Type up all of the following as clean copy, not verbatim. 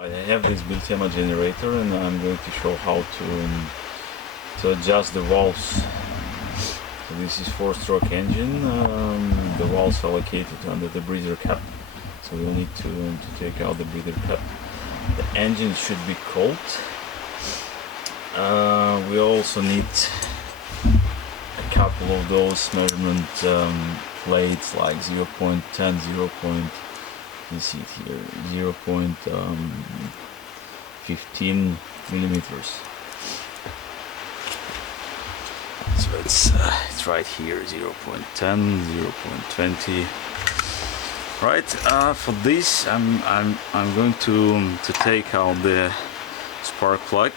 I have this Biltema generator and I'm going to show how to adjust the valves. So this is 4-stroke engine. The valves are located under the breather cap, so we'll need to take out the breather cap. The engine should be cold. We also need a couple of those measurement plates like 0.10, 0. You see it here, 0.15 millimeters. So it's right here, 0.10, 0.20. Right. For this, I'm going to take out the spark plug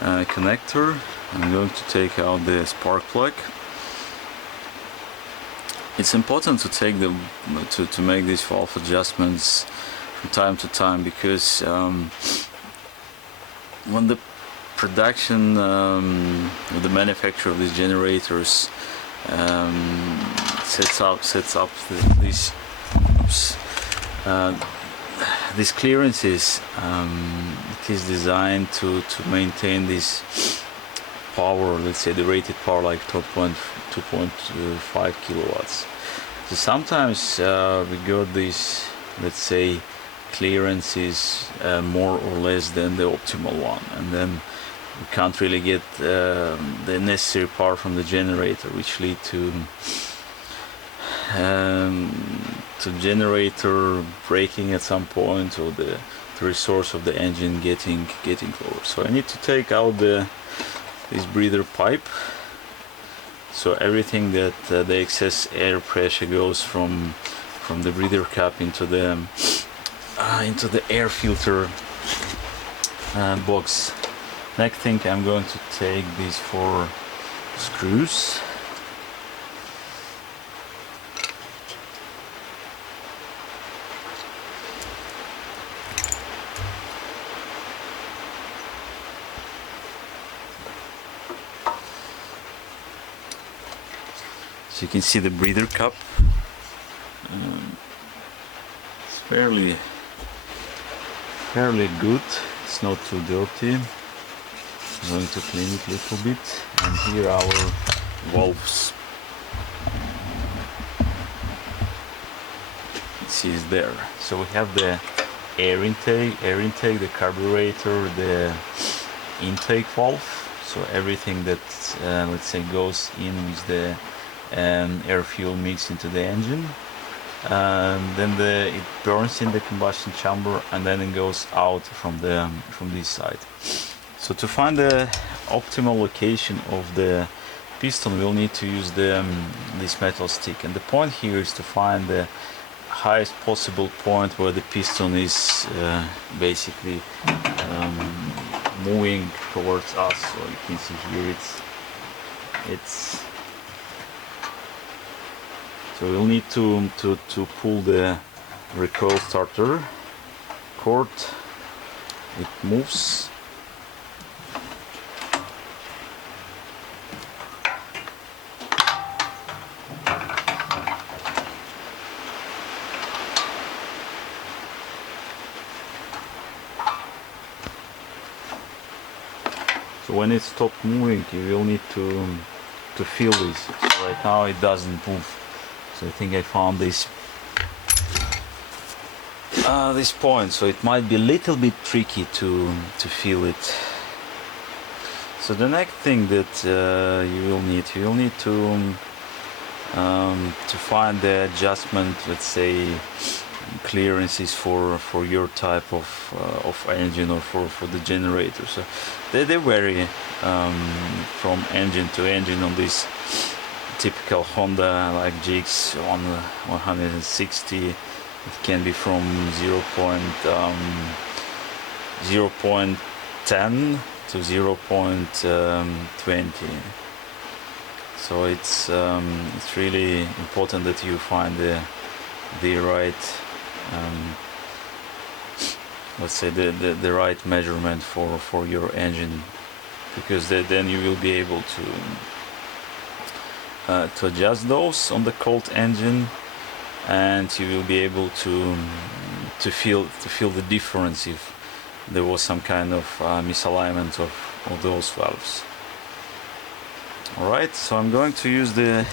connector. I'm going to take out the spark plug. It's important to take to make these valve adjustments from time to time, because when the production, the manufacturer of these generators sets up these clearances, it is designed to maintain this power, let's say the rated power, like 2.5 kilowatts. So sometimes we got these, let's say, clearances more or less than the optimal one, and then we can't really get the necessary power from the generator, which lead to generator breaking at some point, or the resource of the engine getting lower. So I need to take out this breather pipe, so everything that the excess air pressure goes from the breather cap into the air filter box. Next thing, I'm going to take these 4 screws. So you can see the breather cup. It's fairly good. It's not too dirty. I'm going to clean it a little bit. And here are our valves. See, it's there. So we have the air intake, the carburetor, the intake valve. So everything that let's say goes in with the air fuel mix into the engine. Then it burns in the combustion chamber, and then it goes out from this side. So to find the optimal location of the piston, we'll need to use this metal stick, and the point here is to find the highest possible point where the piston is basically moving towards us. So you can see here it's so we'll need to pull the recoil starter cord. It moves. So when it stopped moving, you will need to feel this. So right now it doesn't move. So I think I found this point. So it might be a little bit tricky to feel it. So the next thing that you will need to find the adjustment, let's say, clearances for your type of engine, or for the generator. So they vary from engine to engine. On this typical Honda like GX160, it can be from 0.10 to 0.20. So it's really important that you find the right let's say the right measurement for your engine, because then you will be able to adjust those on the cold engine, and you will be able to to feel the difference if there was some kind of misalignment of those valves. Alright, so I'm going to use the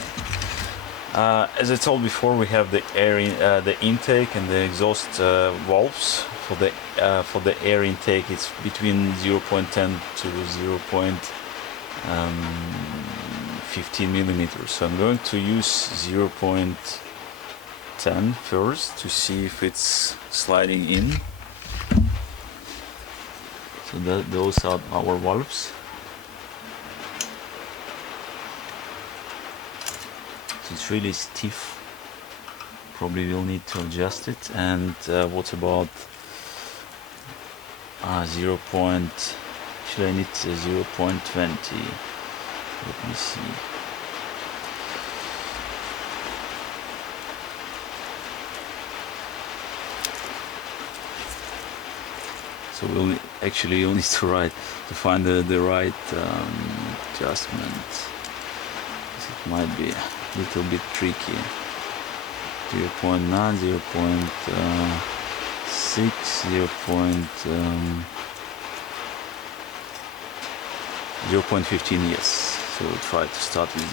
as I told before, we have the air the intake and the exhaust valves. For the air intake, it's between 0.10 to 0.15 millimeters. So I'm going to use 0.10 first to see if it's sliding in. So those are our valves. So it's really stiff. Probably will need to adjust it. And what about 0. Actually, I need 0.20. Let me see. So we'll actually only to find the right adjustment. It might be a little bit tricky. 0.9, 0.6, 0.15, yes. So we'll try to start with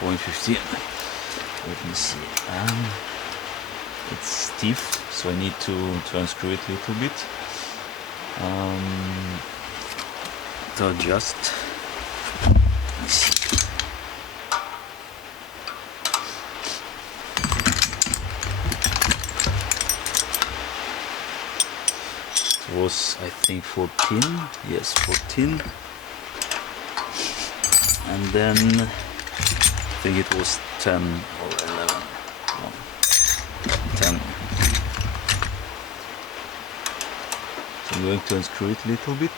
0.15. Let me see. It's stiff, so I need to unscrew it a little bit. To adjust. Let me see. Was I think 14, yes, 14, and then I think it was 10 or 11. No, 10. So I'm going to unscrew it a little bit.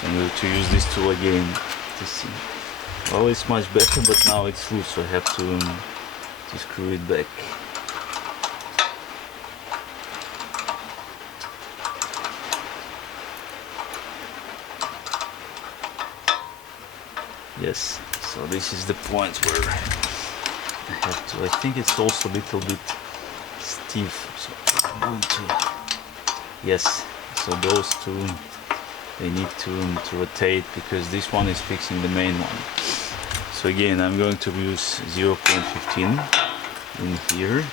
I'm going to use this tool again to see. Well, it's much better, but now it's loose, so I have to screw it back. Yes, so this is the point where I have to. I think it's also a little bit stiff, so I'm going to. Yes, so those two, they need to rotate because this one is fixing the main one. So again, I'm going to use 0.15 in here.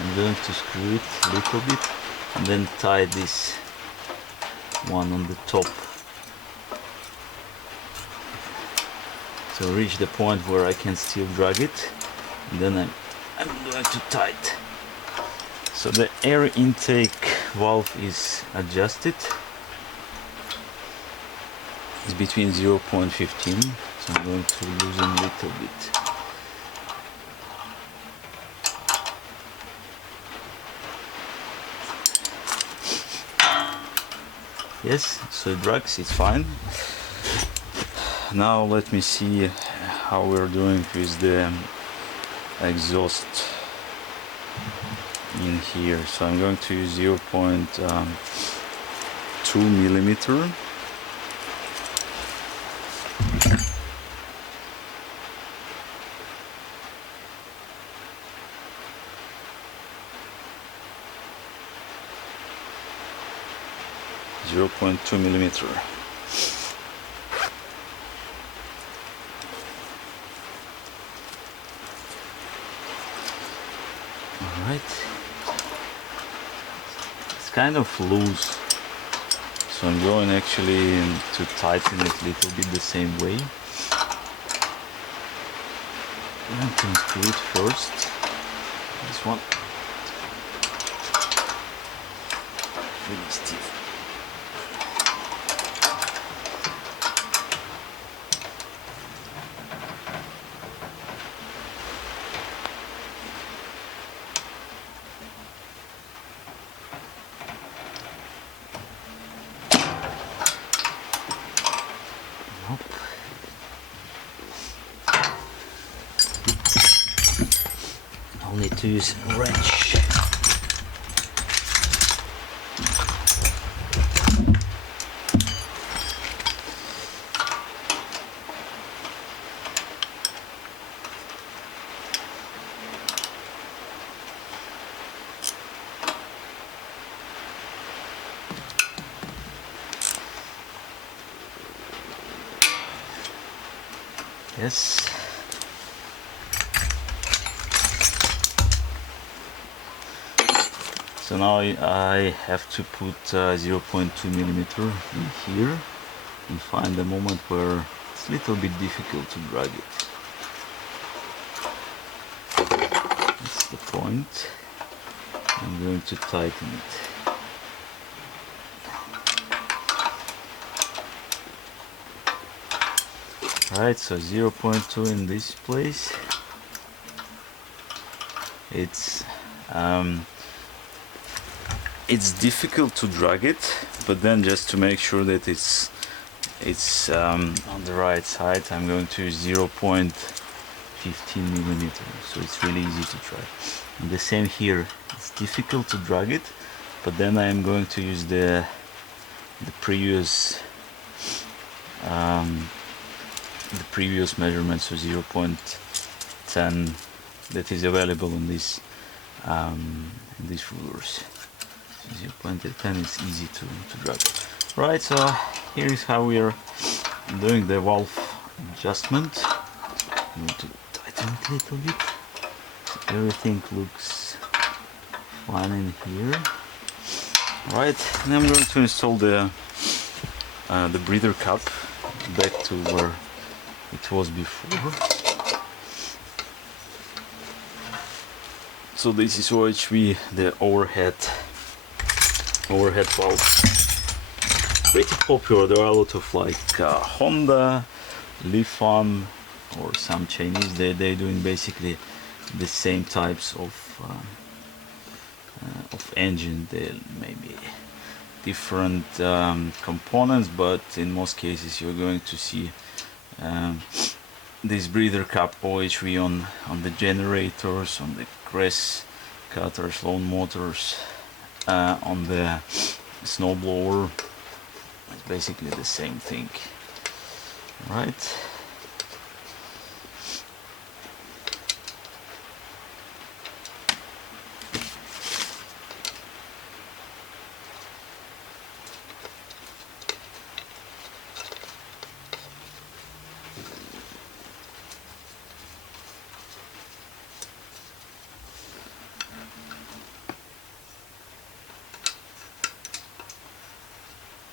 I'm going to screw it a little bit and then tie this one on the top. So reach the point where I can still drag it, and then I'm going to tie it. So the air intake valve is adjusted. It's between 0.15, so I'm going to loosen a little bit. Yes, so it drags, it's fine. Now let me see how we're doing with the exhaust in here. So I'm going to use 0.2 millimeter. Alright, it's kind of loose, so I'm going actually to tighten it a little bit the same way. I'm going to unscrew it first, this one, really stiff. up. I'll need to use a wrench. Yes. So now I have to put 0.2 millimeter in here and find the moment where it's a little bit difficult to drag it. That's the point. I'm going to tighten it. Right, so 0.2 in this place. It's difficult to drag it, but then just to make sure that it's on the right side, I'm going to use 0.15 millimeter. So it's really easy to drag. And the same here. It's difficult to drag it, but then I am going to use the previous measurement, so 0.10 that is available in these rulers. 0.10 is easy to drag. Right, so here is how we are doing the valve adjustment. I'm going to tighten it a little bit. So everything looks fine in here. Right, and I'm going to install the breather cap back to where it was before. So this is OHV, the overhead valve. Pretty popular. There are a lot of like Honda, Lifan, or some Chinese. They're doing basically the same types of engine. They may be different components, but in most cases you're going to see this breather cap OHV on the generators, on the grass cutters, lawn motors, on the snowblower. It's basically the same thing, right?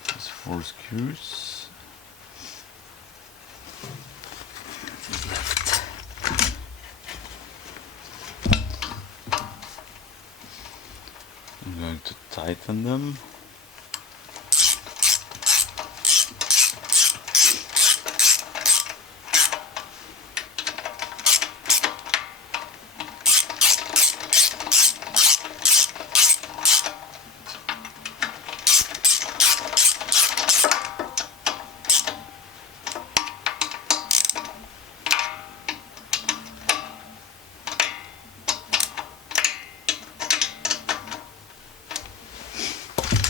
There's 4 screws. What is left? I'm going to tighten them.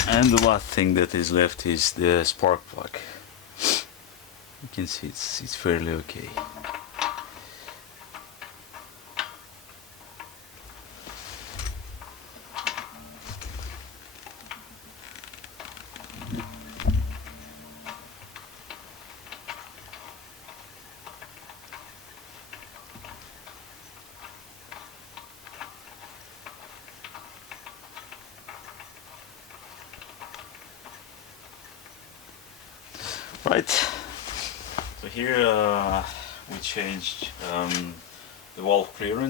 And the last thing that is left is the spark plug. You can see it's fairly okay. Right, so here we changed the valve clearance.